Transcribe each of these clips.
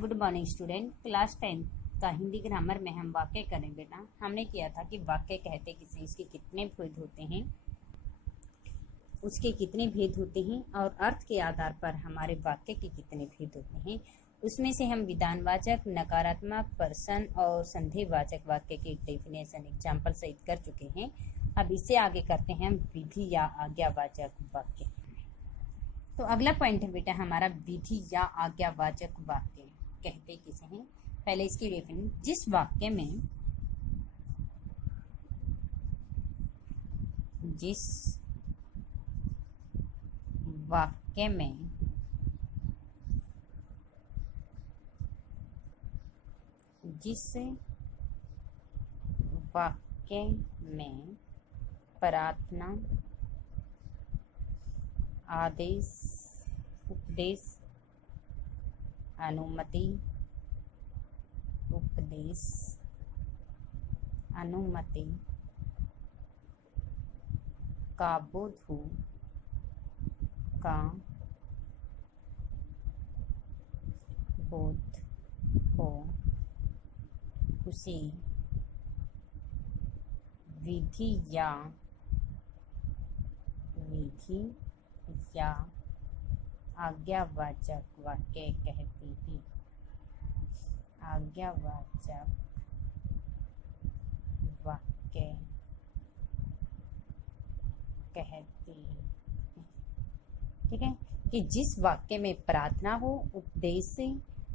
Good morning student. Class 10 का Hindi grammar में हम वाक्य करें बेटा। हमने किया था कि वाक्य कहते किसे, इसके कितने भेद होते हैं, उसके कितने भेद होते हैं और अर्थ के आधार पर हमारे वाक्य के कितने भेद होते हैं। उसमें से हम विधानवाचक, नकारात्मक, प्रश्न और संदेहवाचक वाक्य की डेफिनेशन एग्जाम्पल सहित कर चुके हैं। अब इससे आगे करते हैं हम विधि या आज्ञावाचक वाक्य। तो अगला पॉइंट है बेटा हमारा विधि या आज्ञावाचक वाक्य कहते किसे हैं। पहले इसकी डेफिनेशन, जिस वाक्य में जिस वाक्य में प्रार्थना, आदेश, उपदेश, अनुमति, का बोध हो उसे विधि या आज्ञावाचक वाक्य कहते हैं। आज्ञावाचक वाक्य कहते हैं, ठीक है, कि जिस वाक्य में प्रार्थना हो, उपदेश,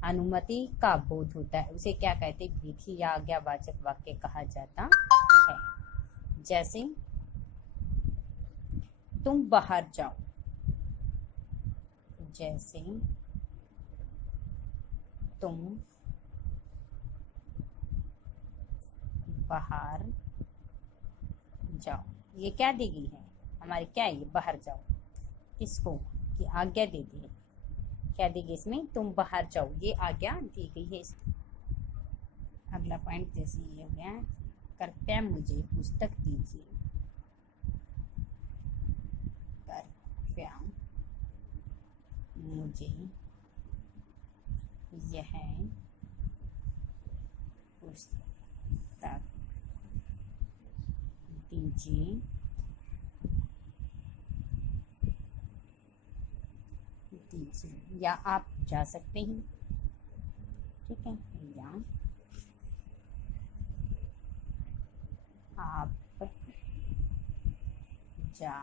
अनुमति का बोध होता है उसे क्या कहते हैं, विधि या आज्ञावाचक वाक्य कहा जाता है। जैसे तुम बाहर जाओ, ये क्या दी गई है हमारी, क्या है ये, बाहर जाओ, किसको की आज्ञा दे दी है, क्या दी गई इसमें, तुम बाहर जाओ, ये आज्ञा दी गई है। अगला पॉइंट जैसे ये हो गया, कृपया मुझे पुस्तक दीजिए, कृपया मुझे यह पुस्तक दीजिए, या आप जा सकते हैं, ठीक है, या आप जा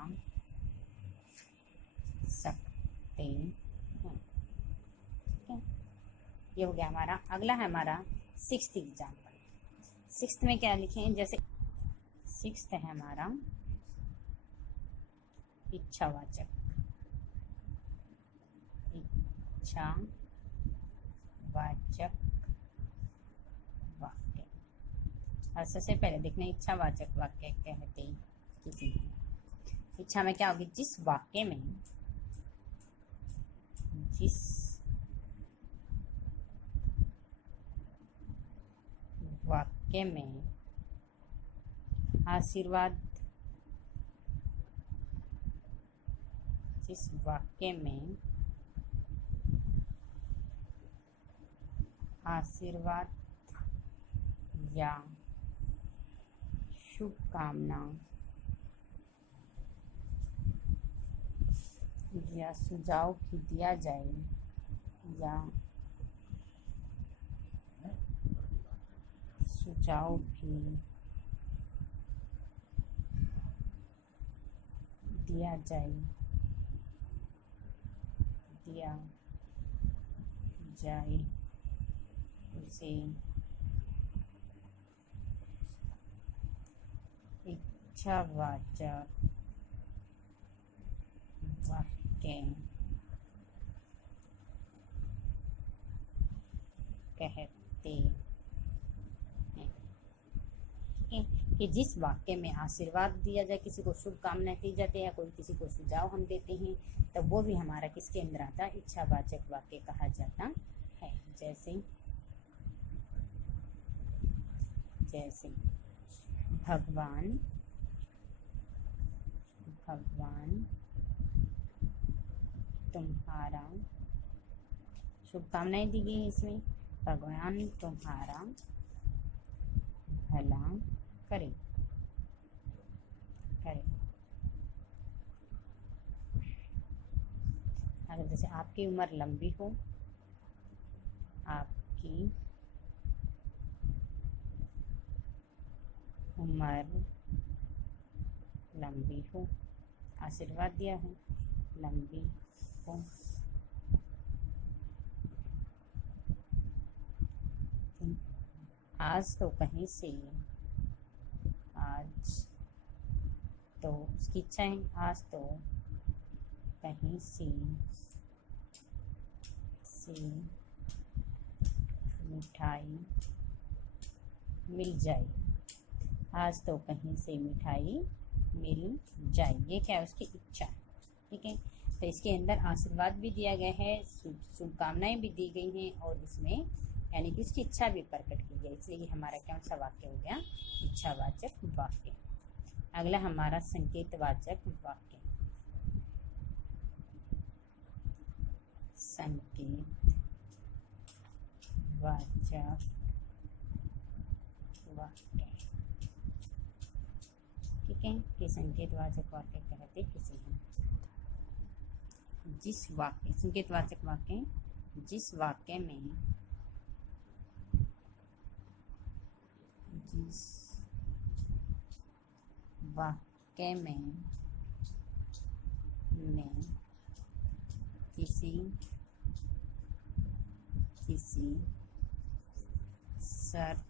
सकते हैं, ठीक है। ये हो गया हमारा। अगला है हमारा सिक्स्थ एग्जाम्पल। सिक्स्थ में क्या लिखे हैं, जैसे सिक्स्थ है हमारा इच्छावाचक वाक्य। और सबसे पहले देखना इच्छावाचक वाक्य कहते किसी इच्छा में क्या होगी, जिस वाक्य में आशीर्वाद, जिस वाक्य में आशीर्वाद या शुभकामना या सुझाव भी दिया जाए, या सुझाव भी दिया जाए उसे इच्छावाचक वाक्य कहते हैं, ठीक है। कि जिस वाक्य में आशीर्वाद दिया जाए, किसी को शुभकामनाएं दी जाती है या कोई किसी को सुझाव हम देते हैं, तो वो भी हमारा किसके अंदर आता है, इच्छावाचक वाक्य कहा जाता है। जैसे भगवान तुम्हारा शुभकामनाएं दी गई हैं इसमें। भगवान तुम्हारा भला करे करे। अगर जैसे आपकी उम्र लंबी हो, आपकी उम्र लंबी हो, आशीर्वाद दिया है, लंबी हो। आज तो कहीं से, आज तो उसकी इच्छा है, आज तो कहीं से मिठाई मिल जाए। आज तो कहीं से मिठाई मिल जाए, ये क्या है, उसकी इच्छा। ठीक है, तो इसके अंदर आशीर्वाद भी दिया गया है, शुभकामनाएं भी दी गई हैं, और इसमें यानी कि उसकी इच्छा भी प्रकट की गई, इसलिए हमारा कौन सा वाक्य हो गया, इच्छावाचक वाक्य। अगला हमारा संकेतवाचक वाक्य। संकेतवाचक वाक्य। ठीक है, कि संकेतवाचक वाक्य कहते किसे हैं? जिस वाक्य, संकेतवाचक वाक्य जिस वाक्य में, जिस वाक्य में किसी शर्त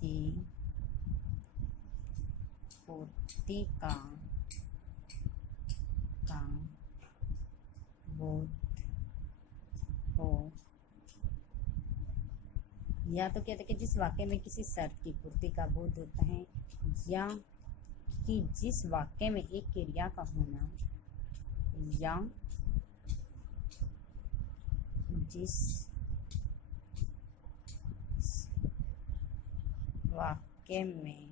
की पूर्ति का बोध हो, या तो कहते कि जिस वाक्य में किसी शर्त की पूर्ति का बोध होता है, या कि जिस वाक्य में एक क्रिया का होना, या जिस वाक्य में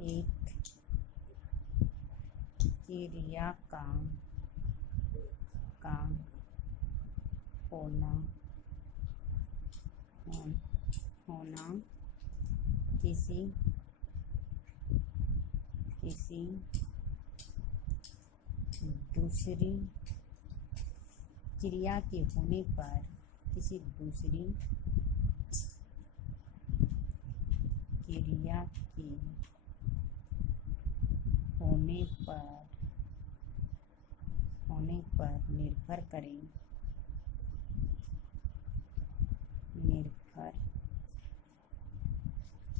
एक क्रिया का होना किसी दूसरी क्रिया के होने पर, किसी दूसरी क्रिया की होने पर निर्भर करें,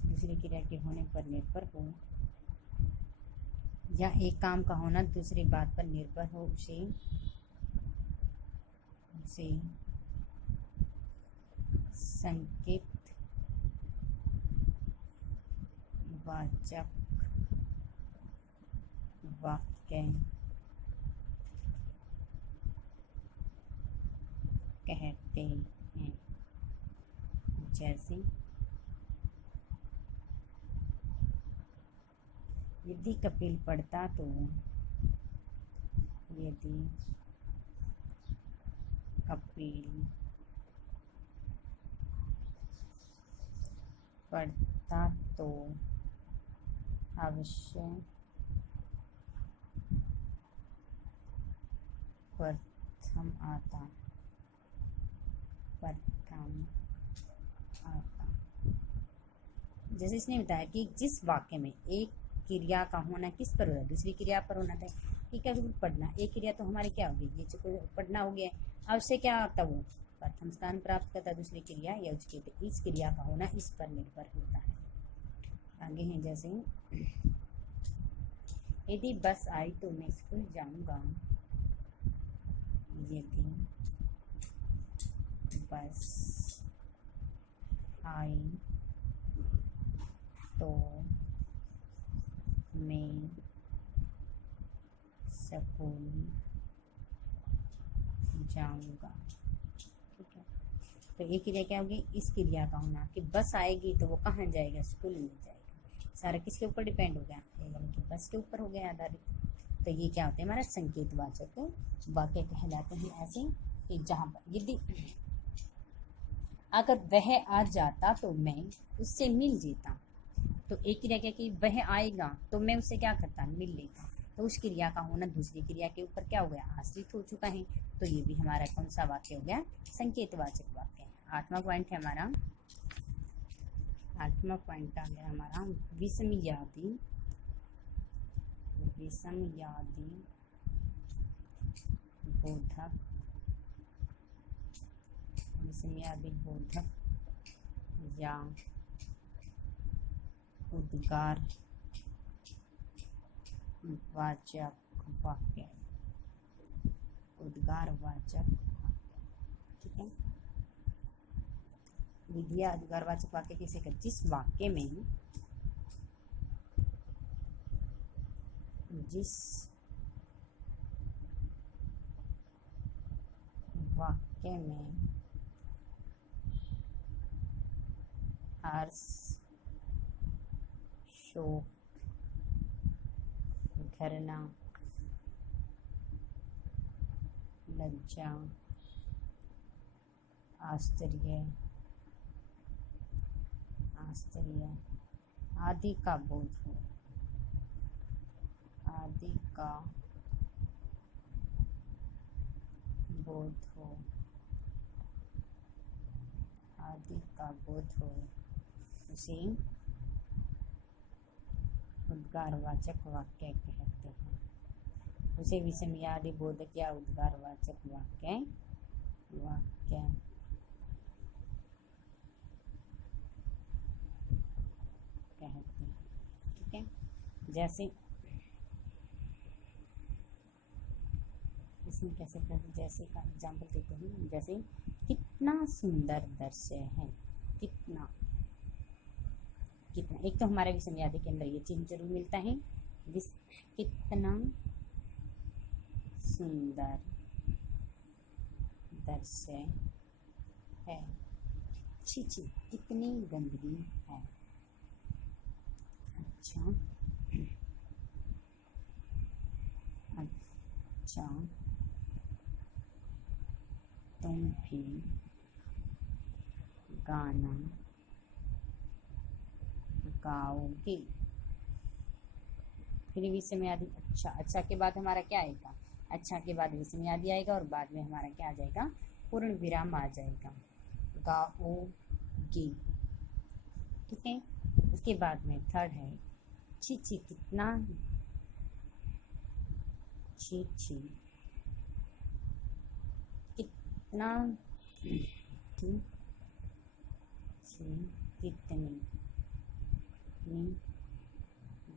दूसरी क्रिया के होने पर निर्भर हो, या एक काम का होना दूसरी बात पर निर्भर हो, उसे संकेतवाचक वाक्य कहते हैं। जैसे यदि कपिल पढ़ता तो, यदि कपिल पढ़ता तो अवश्य प्रथम आता। जैसे इसने बताया कि जिस वाक्य में एक क्रिया का होना किस पर हो रहा है, दूसरी क्रिया पर होना था। ठीक है, पढ़ना, एक क्रिया तो हमारी क्या होगी, ये जो पढ़ना हो गया, अब उससे क्या आता, वो प्रथम स्थान प्राप्त करता, दूसरी क्रिया या उसकी, तो इस क्रिया का होना इस पर निर्भर होता है। आगे हैं जैसे, यदि बस आई तो मैं स्कूल जाऊंगा। यदि बस आई तो मैं स्कूल जाऊंगा। ठीक है, तो ये क्रिया क्या होगी, इस क्रिया का होना, कि बस आएगी तो वो कहाँ जाएगा, स्कूल में जाएगा। सारा किसके ऊपर डिपेंड हो गया, यानी कि बस के ऊपर हो गया आधारित। तो ये क्या होते हैं, हमारा संकेतवाचक वाक्य कहलाते हैं। ऐसे कि जहाँ पर यदि अगर वह आ जाता तो मैं उससे मिल लेता, तो एक क्रिया क्या कि वह आएगा तो मैं उससे क्या करता, मिल लेता, तो उस क्रिया का होना दूसरी क्रिया के ऊपर क्या हो गया, आश्रित हो चुका है। तो ये भी हमारा कौन सा वाक्य हो गया, संकेतवाचक वाक्य है। आठवां पॉइंट है हमारा, आठवां पॉइंट आ गया हमारा विषमयादि, विषमयादि बोधक, विषमयादि बोधक या उद्गार वाचक वाक्य, उद्गार वाचक, ठीक है। विधि या उद्गार वाचक वाक्य किसे कहते, जिस वाक्य में, जिस वाक्य में हर्ष, शोक, घृणा, लज्जा, आश्चर्य आदि का बोध हो, आदि का बोध हो, आदि का बोध हो, उसे उद्गारवाचक वाक्य कहते हैं। उसे विषमयादि बोधक या उद्गारवाचक वाक्य कहते हैं, ठीक है। जैसे इसमें कैसे कहते, जैसे का एग्जाम्पल देते हैं, जैसे कितना सुंदर दृश्य है, कितना, कितना, एक तो हमारे विषमयादि के अंदर ये चिन्ह जरूर मिलता है, कितना सुंदर दृश्य है, छी छी कितनी गंदगी है, अच्छा अच्छा तुम भी गाना गाओगे। फिर विषमयादि, अच्छा, अच्छा के बाद हमारा क्या आएगा, अच्छा के बाद विषमयादि आएगा और बाद में हमारा क्या आ जाएगा, पूर्ण विराम आ जाएगा, गाओगे, ठीक है। उसके बाद में थर्ड है छी छी कितना, छी छी कितना, छी कितनी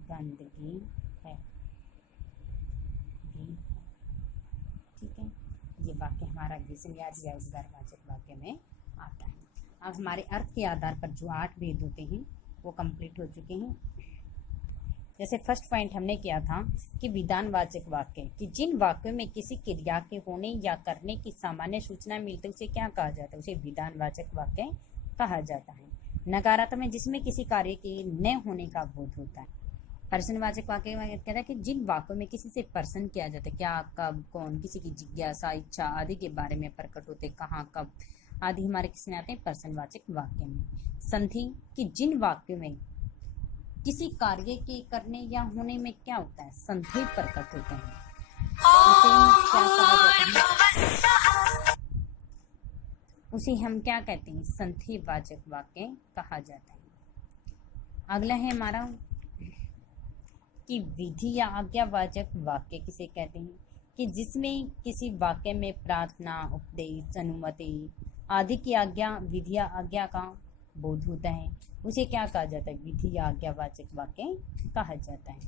गंदगी है, ठीक है। ये वाक्य हमारा विषमयादि या उद्गारवाचक वाक्य में आता है। अब हमारे अर्थ के आधार पर जो 8 भेद होते हैं वो कंप्लीट हो चुके हैं। जैसे फर्स्ट पॉइंट हमने किया था कि विधानवाचक वाक्य, कि जिन वाक्यों में किसी क्रिया के होने या करने की सामान्य सूचना मिलती है उसे क्या कहा जाता है, उसे विधानवाचक वाक्य कहा जाता है। नकारात्मक जिसमें किसी कार्य के न होने का बोध होता है। प्रश्नवाचक वाक्य कहता है कि जिन वाक्यों में किसी से प्रश्न किया जाता है, क्या, कब, कौन, किसी की जिज्ञासा, इच्छा आदि के बारे में प्रकट होते, कहाँ, कब आदि हमारे किसमें आते हैं, प्रश्नवाचक वाक्य में। संधि, कि जिन वाक्यों में किसी कार्य के करने या होने में क्या होता है, संधि प्रकट होते हैं, उसे क्या कहा जाता है, उसे हम क्या कहते हैं, संधिवाचक वाक्य कहा जाता है। अगला है हमारा कि विधि या आज्ञावाचक वाक्य किसे कहते हैं, कि जिसमें किसी वाक्य में प्रार्थना, उपदेश, अनुमति आदि की आज्ञा, विधि या आज्ञा का बोध होता है, उसे क्या कहा जाता है, विधि या आज्ञावाचक वाक्य कहा जाता है।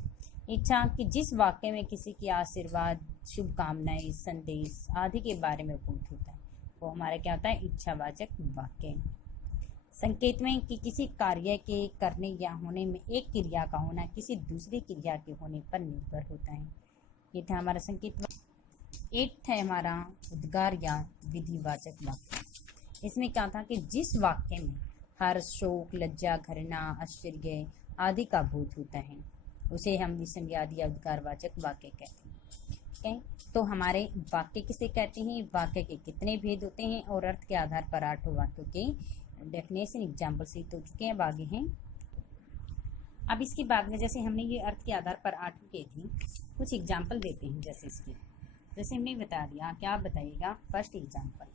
इच्छा, कि जिस वाक्य में किसी की आशीर्वाद, शुभकामनाएं, संदेश आदि के बारे में बोध होता है वो हमारा क्या होता है, इच्छावाचक वाक्य। संकेत में, कि किसी कार्य के करने या होने में एक क्रिया का होना किसी दूसरी क्रिया के होने पर निर्भर होता है। ये था हमारा संकेत। 8 है हमारा उद्गार या विधिवाचक वाक्य। इसमें क्या था कि जिस वाक्य में हर्ष, शोक, लज्जा, घृणा, आश्चर्य आदि का बोध होता है उसे हम विसंज्ञादी या उद्गारवाचक वाक्य कहते हैं। ठीक है, तो हमारे वाक्य किसे कहते हैं, वाक्य के कितने भेद होते हैं, और अर्थ के आधार पर 8 वाक्यों के डेफिनेशन एग्जाम्पल से तो चुके हैं, अब आगे हैं। अब इसके बाद में जैसे हमने ये अर्थ के आधार पर 8 की थी, कुछ एग्जाम्पल देते हैं। जैसे इसके जैसे हमने बता दिया, क्या आप बताइएगा। फर्स्ट एग्जाम्पल,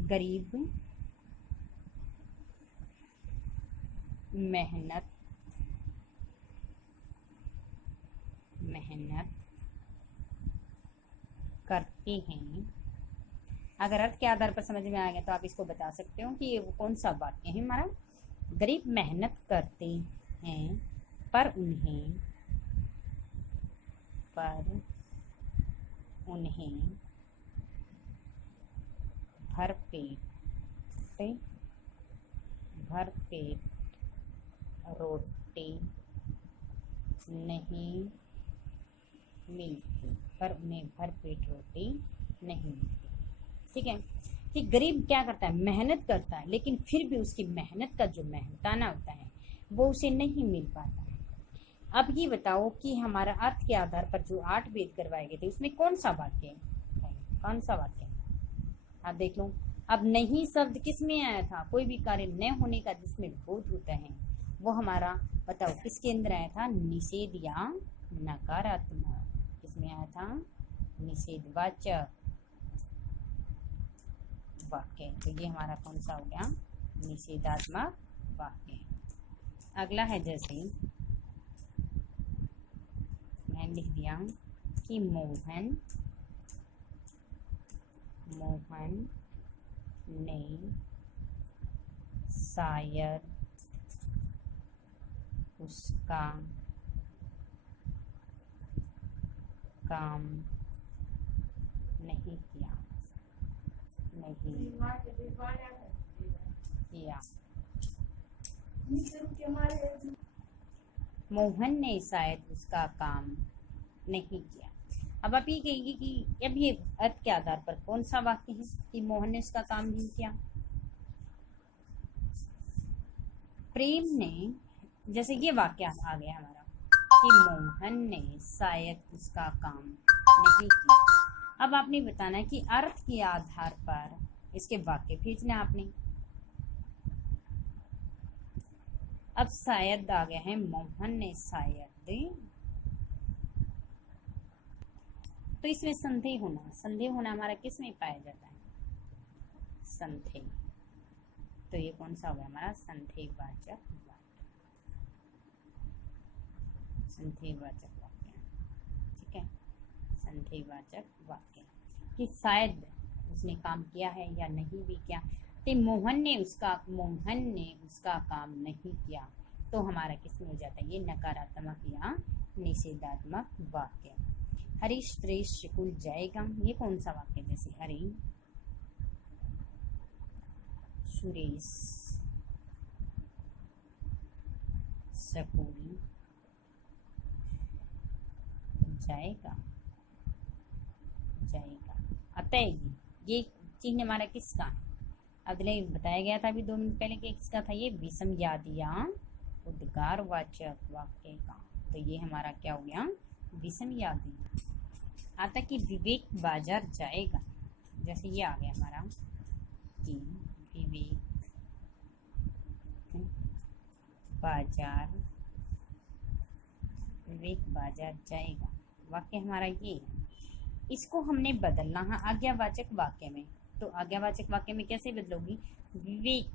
गरीब मेहनत करते हैं। अगर अर्थ के आधार पर समझ में आ गया तो आप इसको बता सकते हो कि ये कौन सा वाक्य है हमारा। गरीब मेहनत करते हैं पर उन्हें भरपेट रोटी नहीं मिलती, ठीक है, कि गरीब क्या करता है, मेहनत करता है, लेकिन फिर भी उसकी मेहनत का जो मेहनताना होता है वो उसे नहीं मिल पाता है। अब ये बताओ कि हमारा अर्थ के आधार पर जो 8 भेद करवाए गए थे उसमें कौन सा वाक्य है, कौन सा वाक्य है, आप देख लो। अब नहीं शब्द किस में आया था, कोई भी कार्य न होने का जिसमें बोध होता है, वो हमारा बताओ किसके अंदर आया था, निषेध या नकारात्मक। किसमें आया था, निषेधवाचक वाक्य। तो ये हमारा कौन सा हो गया, निषेधात्मक वाक्य। अगला है, जैसे मैं लिख दिया कि मोहन ने शायद उसका काम नहीं किया। मोहन ने शायद उसका काम नहीं किया। अब आप ये कहेंगे कि अब ये अर्थ के आधार पर कौन सा वाक्य है कि मोहन ने उसका काम नहीं किया। प्रेम ने, जैसे ये वाक्य आ गया हमारा कि मोहन ने शायद उसका काम नहीं किया। अब आपने बताना है कि अर्थ के आधार पर इसके वाक्य भेजना आपने। अब शायद आ गया है, मोहन ने शायद, तो इसमें संदेह होना हमारा किस में पाया जाता है, संदेह। तो ये कौन सा होगा हमारा, संदेहवाचक वाक्य। ठीक है, संदेहवाचक वाक्य कि शायद उसने काम किया है या नहीं भी किया। तो मोहन ने उसका काम नहीं किया, तो हमारा किसमें हो जाता है, ये नकारात्मक या निषेधात्मक वाक्य। हरीश सुरेश स्कूल जाएगा, ये कौन सा वाक्य, जैसे हरी सुरेश स्कूल जाएगा। अतः ये चिन्ह हमारा किसका है, अगले बताया गया था अभी 2 मिनट पहले कि किसका था, ये विषमयादी या उद्गारवाचक वाक्य का। तो ये हमारा क्या हो गया, विषमयादी। आता कि विवेक बाजार जाएगा, जैसे ये आ गया हमारा कि विवेक बाजार जाएगा, वाक्य हमारा ये है। इसको हमने बदलना है आज्ञावाचक वाक्य में। तो आज्ञावाचक वाक्य में कैसे बदलोगी, विवेक,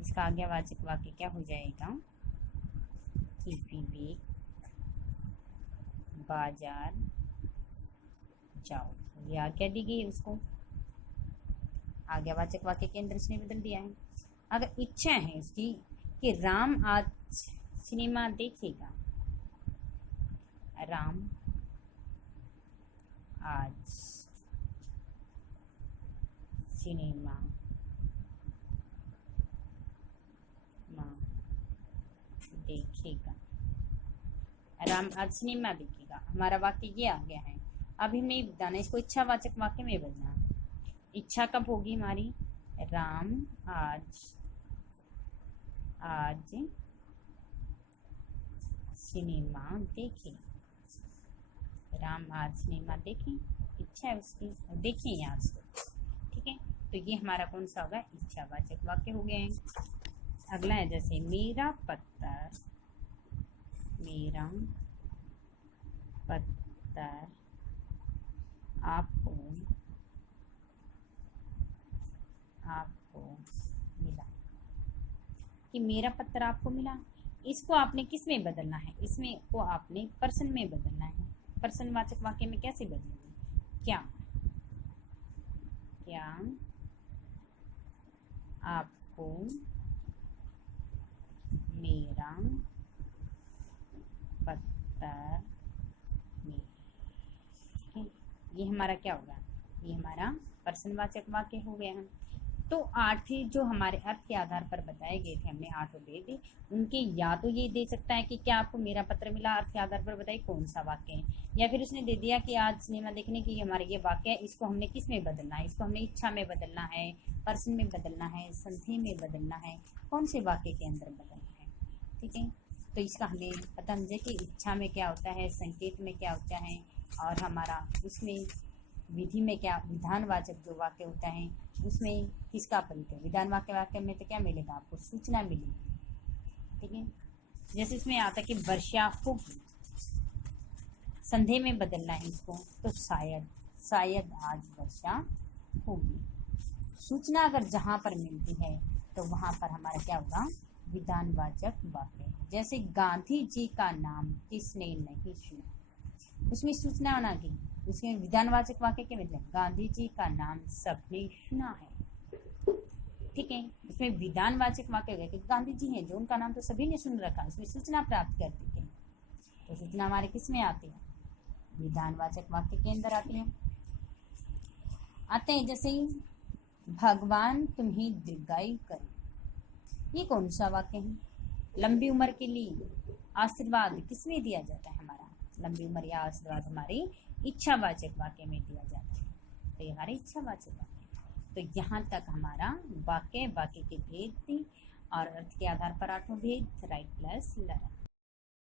इसका आज्ञावाचक वाक्य क्या हो जाएगा कि विवेक बाजार जाओ, ये आज्ञा दी गई है उसको, आज्ञावाचक वाक्य के अंदर इसने बदल दिया है। अगर इच्छा है उसकी कि राम आज सिनेमा देखेगा, राम आज सिनेमा देखेगा, राम आज सिनेमा देखेगा, हमारा वाक्य ये आ गया है। अब हमें बताना इसको इच्छावाचक वाक्य में बदलना। इच्छा कब होगी हमारी, राम आज सिनेमा देखे। राम आज सिनेमा देखे, इच्छा है उसकी, देखें आज तो। ठीक है, तो ये हमारा कौन सा होगा, इच्छावाचक वाक्य हो गए। अगला है जैसे मेरा पत्र आपको मिला, कि मेरा पत्र आपको मिला। इसको आपने किस में बदलना है, इसमें को आपने पर्सन में बदलना है। पर्सनवाचक वाक्य में कैसे बदलेंगे, क्या आपको मेरा पत्र मिला। ये हमारा क्या होगा, ये हमारा पर्सनवाचक वाक्य हो गया है। तो 8 जो हमारे अर्थ के आधार पर बताए गए थे, हमने 8 भेद, उनके या तो ये दे सकता है कि क्या आपको मेरा पत्र मिला, अर्थ के आधार पर बताइए कौन सा वाक्य है, या फिर उसने दे दिया कि आज सिनेमा देखने की हमारे ये वाक्य है, इसको हमने किस में बदलना है, इसको हमने इच्छा में बदलना है, पर्सन में बदलना है, संधि में बदलना है, कौन से वाक्य के अंदर बदलना है। ठीक है, तो इसका हमें पता समझे कि इच्छा में क्या होता है, संकेत में क्या होता है, और हमारा उसमें विधि में क्या, विधानवाचक जो वाक्य होता है उसमें किसका प्रयोग है। विधान वाक्य में तो क्या मिलेगा आपको, सूचना मिलेगी। ठीक है, जैसे इसमें आता है कि वर्षा होगी, संधे में बदलना है इसको, तो शायद आज वर्षा होगी। सूचना अगर जहां पर मिलती है तो वहां पर हमारा क्या होगा, विधानवाचक वाक्य। जैसे गांधी जी का नाम किसने नहीं सुना, उसमें सूचना आना की, उसमें विधानवाचक वाक्य के मतलब गांधी जी का नाम सबने सुना है। ठीक है, उसमें विधानवाचक वाक्य है कि गांधी जी हैं जो, उनका नाम तो सभी ने सुन रखा, उसमें सूचना प्राप्त कर दी है। तो सूचना हमारे किस में आती है, विधानवाचक वाक्य के अंदर आती है। आते हैं जैसे भगवान तुम्हें दीर्घायु करे, ये कौन सा वाक्य है, लंबी उम्र के लिए आशीर्वाद किसमें दिया जाता है, हमारा लंबी उम्र या आशीर्वाद हमारी इच्छावाचक वाक्य में दिया जाता है। तो ये हमारे इच्छावाचक वाक्य। तो यहाँ तक हमारा वाक्य के भेद थी, और अर्थ के आधार पर 8 भेद, राइट प्लस लर्न।